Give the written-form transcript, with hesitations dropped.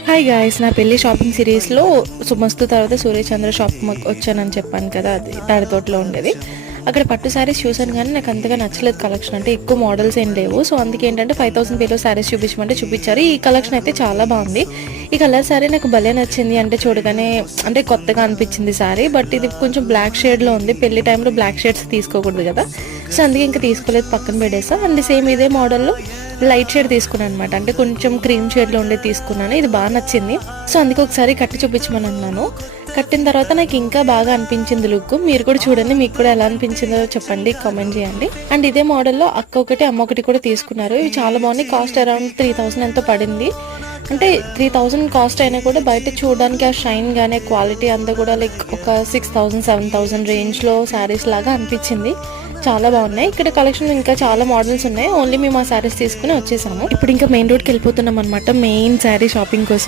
Hi guys, నా పెళ్లి shopping సిరీస్లో మస్తు తర్వాత సూర్యచంద్ర షాపింగ్ వచ్చానని చెప్పాను కదా, అది తాడితోటలో ఉండేది. అక్కడ పట్టు శారీస్ చూసాను కానీ నాకు అంతగా నచ్చలేదు కలెక్షన్. అంటే ఎక్కువ మోడల్స్ ఏం లేవు. సో అందుకే ఏంటంటే 5000 బిలో శారీస్ చూపించమంటే చూపించారు. ఈ కలెక్షన్ అయితే చాలా బాగుంది. ఈ కలర్ శారీ నాకు భలే నచ్చింది. అంటే చూడగానే అంటే కొత్తగా అనిపించింది శారీ. బట్ ఇది కొంచెం బ్లాక్ షేడ్లో ఉంది. పెళ్లి టైంలో బ్లాక్ షేడ్స్ తీసుకోకూడదు కదా, సో అందుకే ఇంకా తీసుకోలేదు, పక్కన పెట్టేసా. అండ్ సేమ్ ఇదే మోడల్లో లైట్ షేడ్ తీసుకున్నాను అనమాట. అంటే కొంచెం క్రీమ్ షేడ్లో ఉండే తీసుకున్నాను. ఇది బాగా నచ్చింది. సో అందుకే ఒకసారి కట్టి చూపించమని అన్నాను. కట్టిన తర్వాత నాకు ఇంకా బాగా అనిపించింది లుక్. మీరు కూడా చూడండి, మీకు కూడా ఎలా అనిపించిందో చెప్పండి, కామెంట్ చేయండి. అండ్ ఇదే మోడల్లో అక్క ఒకటి అమ్మ ఒకటి కూడా తీసుకున్నారు. ఇవి చాలా బాగున్నాయి. కాస్ట్ అరౌండ్ 3000 ఎంతో పడింది. అంటే 3000 కాస్ట్ అయినా కూడా బయట చూడడానికి ఆ షైన్ గానే క్వాలిటీ అంతా కూడా లైక్ ఒక 6000 7000 రేంజ్లో శారీస్ లాగా అనిపించింది. చాలా బాగున్నాయి. ఇక్కడ కలెక్షన్ ఇంకా చాలా మోడల్స్ ఉన్నాయి. ఓన్లీ మేము ఆ శారీస్ తీసుకుని వచ్చేసాము. ఇప్పుడు ఇంకా మెయిన్ రోడ్కి వెళ్ళిపోతున్నాం అనమాట, మెయిన్ శారీ షాపింగ్ కోసం.